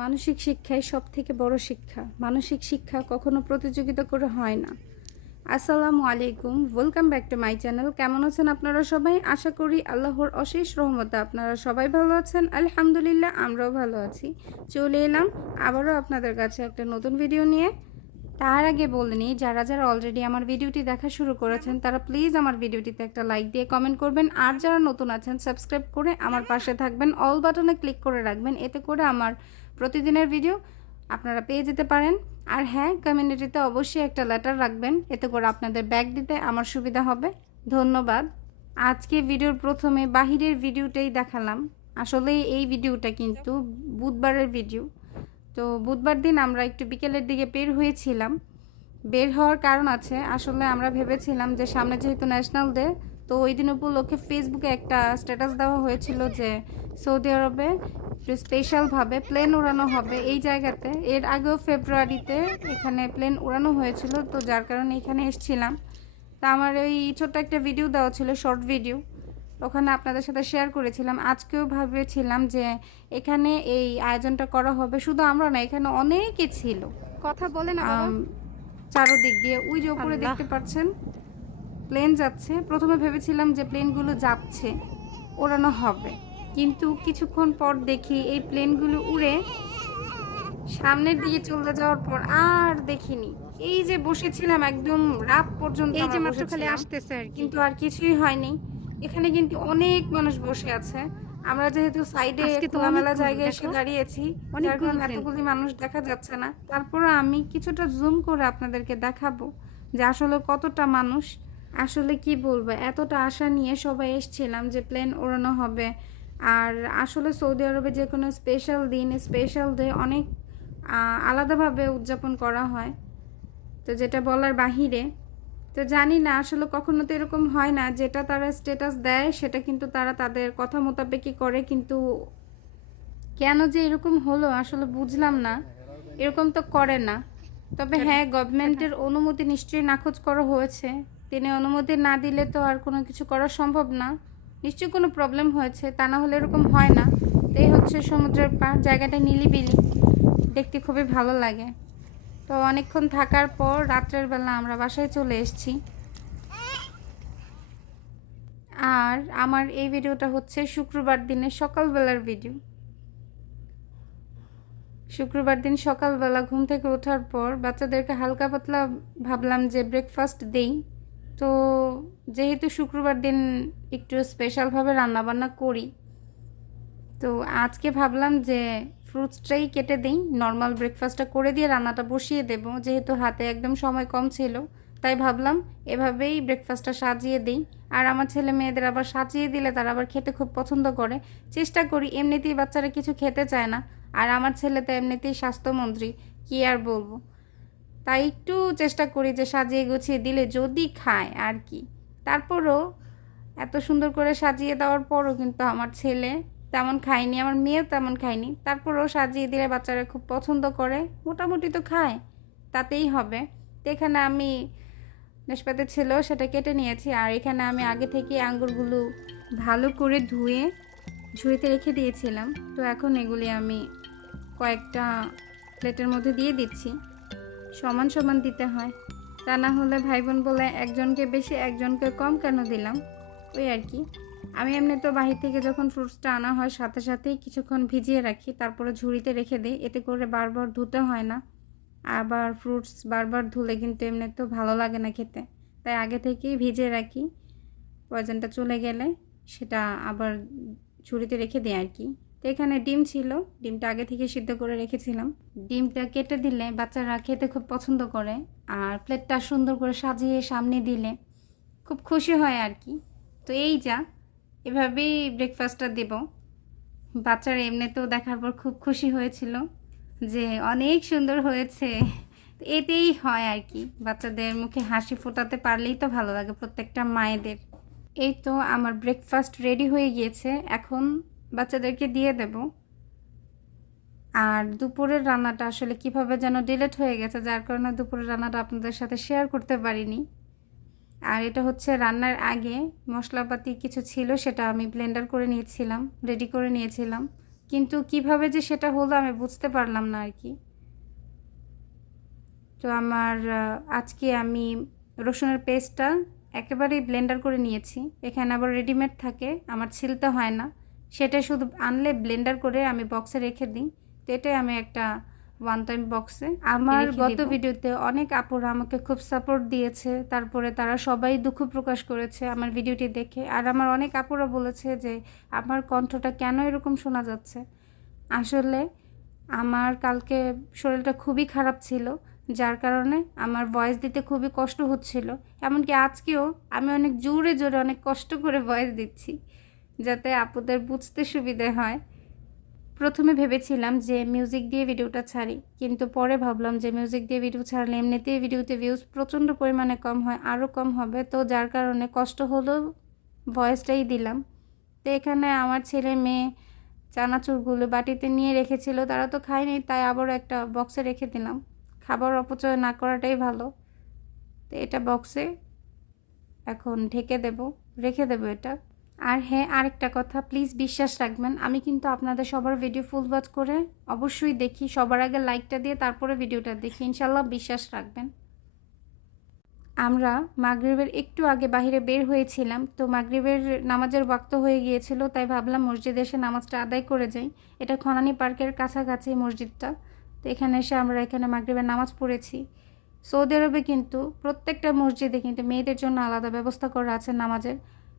মানসিক শিক্ষাই সব থেকে বড় শিক্ষা। মানসিক শিক্ষা কখনো প্রতিযোগিতা করে হয় না। আসসালামু আলাইকুম welcome back to my channel কেমন আছেন আপনারা সবাই? আশা করি আল্লাহর অশেষ রহমতে আপনারা সবাই ভালো আছেন। আলহামদুলিল্লাহ, আমরাও ভালো আছি। চলে এলাম আবারও আপনাদের কাছে একটা নতুন ভিডিও নিয়ে। তার আগে বলে নিই, যারা যারা অলরেডি আমার ভিডিওটি দেখা শুরু করেছেন, তারা প্লিজ আমার ভিডিওটিতে একটা লাইক দিয়ে কমেন্ট করবেন। আর যারা নতুন আছেন সাবস্ক্রাইব করে আমার পাশে থাকবেন। অল বাটনে ক্লিক করে রাখবেন। এতে করে আমার প্রতিদিনের ভিডিও আপনারা পেয়ে যেতে পারেন। আর হ্যাঁ কমিউনিটিতে অবশ্যই একটা লেটার রাখবেন। এতে করে আপনাদের ব্যাগ দিতে আমার সুবিধা হবে। ধন্যবাদ। আজকে ভিডিওর প্রথমে বাহিরের ভিডিওটাই দেখালাম। আসলে এই ভিডিওটা কিন্তু বুধবারের ভিডিও। তো বুধবার দিন আমরা একটু বিকেলের দিকে বের হয়েছিলাম। বের হওয়ার কারণ আছে। আসলে আমরা ভেবেছিলাম যে সামনে যেহেতু ন্যাশনাল ডে তো ওই দিন উপলক্ষে ফেসবুকে একটা স্ট্যাটাস দেওয়া হয়েছিল যে সৌদি আরবে স্পেশালভাবে প্লেন উড়ানো হবে এই জায়গাতে। এর আগেও ফেব্রুয়ারিতে এখানে প্লেন উড়ানো হয়েছিল তো যার কারণে এখানে এসেছিলাম। তা আমার ওই ছোট্ট একটা ভিডিও দেওয়া ছিল শর্ট ভিডিও ওখানে আপনাদের সাথে শেয়ার করেছিলাম। আজকেও ভেবেছিলাম যে এখানে এই আয়োজনটা করা হবে। শুধু আমরা না এখানে অনেকে ছিল। কথা বলে না বাবা। আম, চারোদিক দিয়ে ওই যে উপরে দেখতে পাচ্ছেন প্লেন যাচ্ছে। প্রথমে ভেবেছিলাম যে প্লেনগুলো যাচ্ছে ওড়ানো হবে। কিন্তু কিছুক্ষণ পর দেখি এই প্লেনগুলো উড়ে সামনের দিকে চলে যাওয়ার পর আর দেখিনি। এই যে বসেছিলাম একদম রাত পর্যন্ত এই যে মাত্র খালি আসতেছে আর কিন্তু আর কিছুই হয়নি। এখানে কিন্তু অনেক মানুষ বসে আছে। আমরা যেহেতু সাইডে খোলামেলা জায়গায় এসে দাঁড়িয়েছি যার কারণে এতগুলি মানুষ দেখা যাচ্ছে না। তারপরে আমি কিছুটা জুম করে আপনাদেরকে দেখাবো যে আসলে কতটা মানুষ আসলে কি বলব এতটা আশা নিয়ে সবাই এসেছিলাম যে প্লেন ওড়ানো হবে। আর আসলে সৌদি আরবে যে কোনো স্পেশাল দিন স্পেশাল ডে অনেক আলাদাভাবে উদযাপন করা হয়। তো যেটা বলার বাহিরে তো জানি না আসলে কখনো তো এরকম হয় না যেটা তারা স্ট্যাটাস দেয় সেটা কিন্তু তারা তাদের কথা মোতাবেকই করে কিন্তু কেন যে এরকম হলো আসলে বুঝলাম না। এরকম তো করে না। তবে হ্যাঁ গভর্নমেন্টের অনুমতি নিশ্চয়ই নাকচ করা হয়েছে। তিনি অনুমতি না দিলে তো আর কোনো কিছু করা সম্ভব না। নিশ্চয়ই কোনো প্রবলেম হয়েছে, তা না হলে এরকম হয় না। এই হচ্ছে সমুদ্রের পাড়, জায়গাটা নিলিবিলি, দেখতে খুবই ভালো লাগে। তো অনেকক্ষণ থাকার পর রাত্রের বেলা আমরা বাসায় চলে এসেছি। আর আমার এই ভিডিওটা হচ্ছে শুক্রবার দিনে সকালবেলার ভিডিও। শুক্রবার দিন সকালবেলা ঘুম থেকে ওঠার পর বাচ্চাদেরকে হালকা পাতলা ভাবলাম যে ব্রেকফাস্ট দেই। তো যেহেতু শুক্রবার দিন একটু স্পেশালভাবে রান্নাবান্না করি, তো আজকে ভাবলাম যে ফ্রুটসটাই কেটে দিই। নর্মাল ব্রেকফাস্টটা করে দিয়ে রান্নাটা বসিয়ে দেব। যেহেতু হাতে একদম সময় কম ছিল, তাই ভাবলাম এভাবেই ব্রেকফাস্টটা সাজিয়ে দিই। আর আমার ছেলে মেয়েদের আবার সাজিয়ে দিলে তারা আবার খেতে খুব পছন্দ করে। চেষ্টা করি, এমনিতেই বাচ্চারা কিছু খেতে চায় না। আর আমার ছেলে তো এমনিতেই স্বাস্থ্যমন্ত্রী, কী আর বলব? তাই একটু চেষ্টা করি যে সাজিয়ে গুছিয়ে দিলে যদি খায় আর কি। তারপরও এত সুন্দর করে সাজিয়ে দেওয়ার পরও কিন্তু আমার ছেলে তেমন খায়নি, আমার মেয়েও তেমন খায়নি। তারপরও সাজিয়ে দিলে বাচ্চারা খুব পছন্দ করে, মোটামুটি তো খায়, তাতেই হবে। তো এখানে আমি নাশপাতি ছিল সেটা কেটে নিয়েছি আর এখানে আমি আগে থেকে আঙ্গুরগুলো ভালো করে ধুয়ে, ঝুড়িতে রেখে দিয়েছিলাম। তো এখন এগুলি আমি কয়েকটা প্লেটের মধ্যে দিয়ে দিচ্ছি। সমান সমান দিতে হয়। তা না হলে ভাই বোন বলে একজনকে বেশি একজনকে কম কেন দিলাম? ওই আর কি। আমি এমনি তো বাহির থেকে যখন ফ্রুটসটা আনা হয় সাথে সাথেই কিছুক্ষণ ভিজিয়ে রাখি, তারপরে ঝুড়িতে রেখে দিই। এতে করে বারবার ধুতে হয় না। আবার ফ্রুটস বারবার ধুলে কিন্তু এমনি তো ভালো লাগে না খেতে। তাই আগে থেকেই ভিজিয়ে রাখি। পয়জনটা চলে গেলে সেটা আবার ঝুড়িতে রেখে দিই আর কি। তো এখানে ডিম ছিল। ডিমটা আগে থেকে সিদ্ধ করে রেখেছিলাম। ডিমটা কেটে দিলে বাচ্চারা খেতে খুব পছন্দ করে আর প্লেটটা সুন্দর করে সাজিয়ে সামনে দিলে খুব খুশি হয় আর কি। তো এই যা, এভাবেই ব্রেকফাস্টটা দেব। বাচ্চারা এমনিতেও দেখার পর খুব খুশি হয়েছিল যে অনেক সুন্দর হয়েছে। এতেই হয় আর কি, বাচ্চাদের মুখে হাসি ফোটাতে পারলেই তো ভালো লাগে প্রত্যেকটা মায়েদের। এই তো আমার ব্রেকফাস্ট রেডি হয়ে গিয়েছে। এখন বাচ্চাদেরকে দিয়ে দেব। আর দুপুরের রান্নাটা আসলে কীভাবে যেন ডিলেট হয়ে গেছে, যার কারণে দুপুরের রান্নাটা আপনাদের সাথে শেয়ার করতে পারিনি। আর এটা হচ্ছে রান্নার আগে মশলাপাতি কিছু ছিল, সেটা আমি ব্লেন্ডার করে নিয়েছিলাম রেডি করে নিয়েছিলাম। কিন্তু কীভাবে যে সেটা হলো আমি বুঝতে পারলাম না আর কি তো আমার আজকে আমি রসুনের পেস্টটা একেবারেই ব্লেন্ডার করে নিয়েছি। এখানে আবার রেডিমেড থাকে, আমার ছিলতে হয় না। সেটা শুধু আনলে ব্লেন্ডার করে আমি বক্সে রেখে দিই। তো এটাই আমি একটা ওয়ান টাইম বক্সে আমার গত ভিডিওতে অনেক আপুরা আমাকে খুব সাপোর্ট দিয়েছে। তারপরে তারা সবাই দুঃখ প্রকাশ করেছে আমার ভিডিওটি দেখে। আর আমার অনেক আপুরা বলেছে যে আমার কণ্ঠটা কেন এরকম শোনা যাচ্ছে? আসলে আমার কালকে শরীরটা খুবই খারাপ ছিল যার কারণে আমার ভয়েস দিতে খুবই কষ্ট হচ্ছিল। এমনকি আজকেও আমি অনেক জোরে জোরে অনেক কষ্ট করে ভয়েস দিচ্ছি। যাতে আপুদের বুঝতে সুবিধে হয়। প্রথমে ভেবেছিলাম যে মিউজিক দিয়ে ভিডিওটা ছাড়ি, কিন্তু পরে ভাবলাম যে মিউজিক দিয়ে ভিডিও ছাড়লে এমনিতেই ভিডিওতে ভিউজ প্রচণ্ড পরিমাণে কম হয়, আরও কম হবে। তো যার কারণে কষ্ট হলেও ভয়েসটাই দিলাম। তো এখানে আমার ছেলে মেয়ে চানাচুরগুলো বাটিতে নিয়ে রেখেছিল, তারা তো খায়নি, তাই আবারও একটা বক্সে রেখে দিলাম। খাবার অপচয় না করাটাই ভালো। তো এটা বক্সে এখন ঢেকে দেব, রেখে দেব এটা। আর হ্যাঁ আরেকটা কথা প্লিজ বিশ্বাস রাখবেন, আমি কিন্তু আপনাদের সবার ভিডিও ফুল ওয়াচ করে অবশ্যই দেখি, সবার আগে লাইকটা দিয়ে তারপরে ভিডিওটা দেখি, ইনশাল্লাহ বিশ্বাস রাখবেন। আমরা মাগরিবের একটু আগে বাইরে বের হয়েছিলাম, তো মাগরিবের নামাজের ওয়াক্ত হয়ে গিয়েছিল, তাই ভাবলাম মসজিদে এসে নামাজটা আদায় করে যাই, এটা খনানি পার্কের কাছাকাছি মসজিদটা, তো এখানে এসে আমরা এখানে মাগরিবের নামাজ পড়েছি। সৌদি আরবে কিন্তু প্রত্যেকটা মসজিদে কিন্তু মেয়েদের জন্য আলাদা ব্যবস্থা করা আছে নামাজের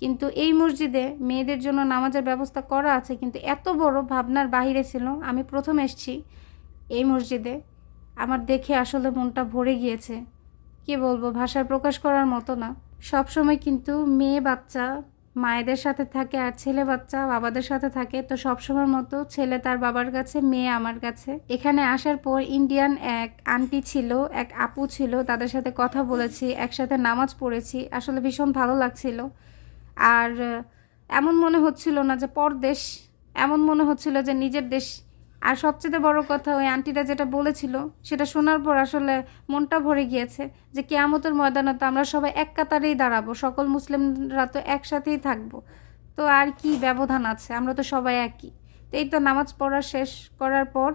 কিন্তু এই মসজিদে মেয়েদের জন্য নামাজের ব্যবস্থা করা আছে, কিন্তু এত বড় ভাবনার বাইরে ছিল। আমি প্রথম এসছি এই মসজিদে। আমার দেখে আসলে মনটা ভরে গিয়েছে। কি বলব, ভাষায় প্রকাশ করার মতো না। সব সময় কিন্তু মেয়ে বাচ্চা, মায়েদের সাথে থাকে আর ছেলে বাচ্চা বাবাদের সাথে থাকে। তো সবসময়ের মতো ছেলে তার বাবার কাছে, মেয়ে আমার কাছে। এখানে আসার পর ইন্ডিয়ান এক আন্টি ছিল, এক আপু ছিল, তাদের সাথে কথা বলেছি, একসাথে নামাজ পড়েছি। আসলে ভীষণ ভালো লাগছিল। আর এমন মনে হচ্ছিল না যে পরদেশ এমন মনে হচ্ছিল যে নিজের দেশ। আর সবচেয়ে বড় কথা ওই আন্টিটা যেটা বলেছিল, সেটা শোনার পর আসলে মনটা ভরে গিয়েছে যে কেয়ামতের ময়দানে তো আমরা সবাই এক কাতারেই দাঁড়াবো, সকল মুসলিমরা তো একসাথেই থাকব। তো আর কি ব্যবধান আছে, আমরা তো সবাই একই। তো এই তো নামাজ পড়া শেষ করার পর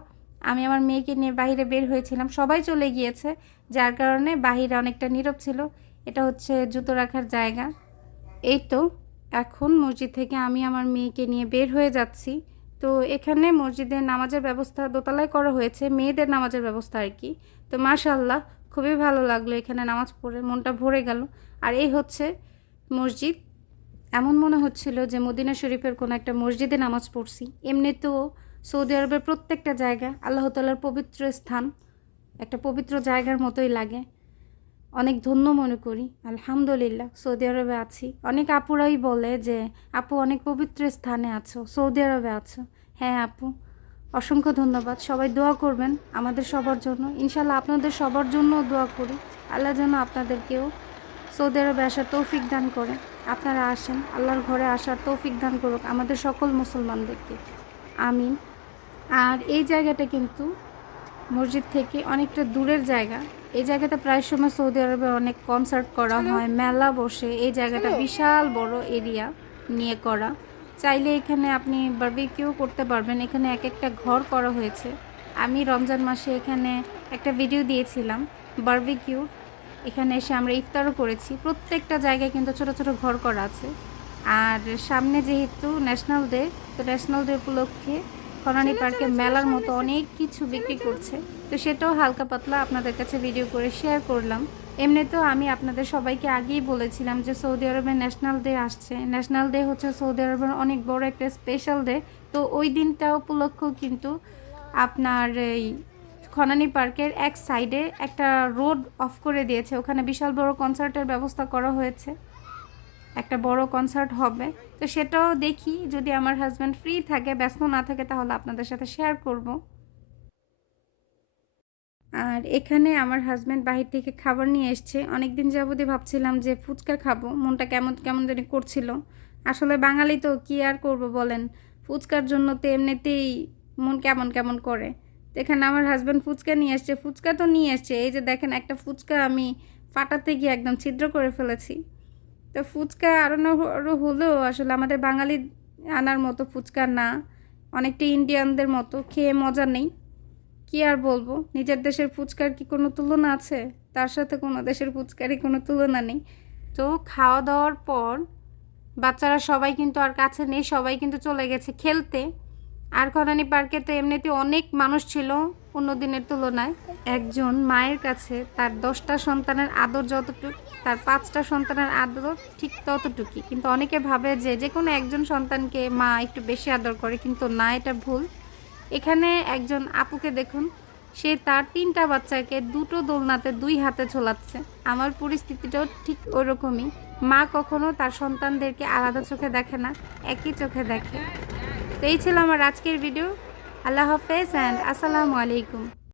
আমি আমার মেয়েকে নিয়ে বাইরে বের হয়েছিলাম। সবাই চলে গিয়েছে, যার কারণে বাহিরে অনেকটা নীরব ছিল। এটা হচ্ছে জুতো রাখার জায়গা। এই তো, এখন মসজিদ থেকে আমি আমার মেয়েকে নিয়ে বের হয়ে যাচ্ছি। তো এখানে মসজিদে নামাজের ব্যবস্থা দোতলায় করা হয়েছে, মেয়েদের নামাজের ব্যবস্থা আর কি। তো মাশাল্লাহ খুবই ভালো লাগল এখানে নামাজ পড়ে, মনটা ভরে গেল। আর এই হচ্ছে মসজিদ। এমন মনে হচ্ছিল যে মদিনা শরীফের কোনো একটা মসজিদে নামাজ পড়ছি। এমনিতেও সৌদি আরবের প্রত্যেকটা জায়গা আল্লাহ তালার পবিত্র স্থান, একটা পবিত্র জায়গার মতোই লাগে। অনেক ধন্য মনে করি। আলহামদুলিল্লাহ, সৌদি আরবে আছি। অনেক আপুরাই বলে যে, আপু, অনেক পবিত্র স্থানে আছো, সৌদি আরবে আছো। হ্যাঁ আপু, অসংখ্য ধন্যবাদ। সবাই দোয়া করবেন আমাদের সবার জন্য। ইনশাল্লাহ আপনাদের সবার জন্য দোয়া করি। আল্লাহ যেন আপনাদেরকেও সৌদি আরবে আসার তৌফিক দান করে। আপনারা আসেন, আল্লাহর ঘরে আসার তৌফিক দান করুক আমাদের সকল মুসলমানদেরকে। আমিন। আর এই জায়গাটা কিন্তু মসজিদ থেকে অনেকটা দূরের জায়গা। এই জায়গাটা প্রায় সময় সৌদি আরবে অনেক কনসার্ট করা হয় মেলা বসে। এই জায়গাটা বিশাল বড় এরিয়া নিয়ে করা। চাইলে এখানে আপনি বারবিকিউ করতে পারবেন। এখানে এক একটা ঘর করা হয়েছে। আমি রমজান মাসে এখানে একটা ভিডিও দিয়েছিলাম বারবিকিউ এখানে এসে আমরা ইফতারও করেছি। প্রত্যেকটা জায়গায় কিন্তু ছোট ছোট ঘর করা আছে। আর সামনে যেহেতু ন্যাশনাল ডে তো ন্যাশনাল ডে উপলক্ষে খনানি পার্কে মেলার মতো অনেক কিছু বিক্রি করছে। তো সেটাও হালকা পাতলা আপনাদের কাছে ভিডিও করে শেয়ার করলাম। এমনিতেও আমি আপনাদের সবাইকে আগেই বলেছিলাম যে সৌদি আরবের ন্যাশনাল ডে আসছে। ন্যাশনাল ডে হচ্ছে সৌদি আরবের অনেক বড় একটা স্পেশাল ডে তো ওই দিনটা উপলক্ষ কিন্তু আপনার এই খনানি পার্কের এক সাইডে একটা রোড অফ করে দিয়েছে। ওখানে বিশাল বড় কনসার্টের ব্যবস্থা করা হয়েছে। একটা বড় কনসার্ট হবে। তো সেটাও দেখি। যদি আমার হাজব্যান্ড ফ্রি থাকে, ব্যস্ত না থাকে, তাহলে আপনাদের সাথে শেয়ার করব। আর এখানে আমার হাজব্যান্ড বাহির থেকে খাবার নিয়ে এসছে। অনেক দিন যাবতই ভাবছিলাম যে ফুচকা খাব, মনটা কেমন কেমন জানি করছিল। আসলে বাঙালি তো কি আর করব বলেন? ফুচকার জন্য তো এমনিতেই মন কেমন কেমন করে? এখানে আমার হাজব্যান্ড ফুচকা নিয়ে এসছে। ফুচকা তো নিয়ে এসছে। এই যে দেখেন, একটা ফুচকা আমি ফাটাতে গিয়ে একদম ছিদ্র করে ফেলেছি। তো ফুচকা আরও আরও হলেও আসলে আমাদের বাঙালি আনার মতো ফুচকা না। অনেকটা ইন্ডিয়ানদের মতো, খেয়ে মজা নেই। কি আর বলব? নিজের দেশের ফুচকার কি কোনো তুলনা আছে? তার সাথে কোনো দেশের ফুচকারই কোনো তুলনা নেই। তো খাওয়া দাওয়ার পর বাচ্চারা সবাই কিন্তু আর কাছে নেই, সবাই কিন্তু চলে গেছে খেলতে। আর করানি পার্কে তো এমনিতে অনেক মানুষ ছিল অন্য দিনের তুলনায়। একজন মায়ের কাছে তার দশটা সন্তানের আদর যতটুকু, তার পাঁচটা সন্তানের আদর ঠিক ততটুকুই। কিন্তু অনেকে ভাবে যে যে কোনো একজন সন্তানকে মা একটু বেশি আদর করে, কিন্তু না, এটা ভুল। এখানে একজন আপুকে দেখুন। সে তার তিনটা বাচ্চাকে দুটো দোলনাতে দুই হাতে ছোলাচ্ছে আমার পরিস্থিতিটাও ঠিক ওরকমই। মা কখনো তার সন্তানদেরকে আলাদা চোখে দেখে না, একই চোখে দেখে। তো এই ছিল আমার আজকের ভিডিও আল্লাহ হাফেজ অ্যান্ড আসসালামু আলাইকুম।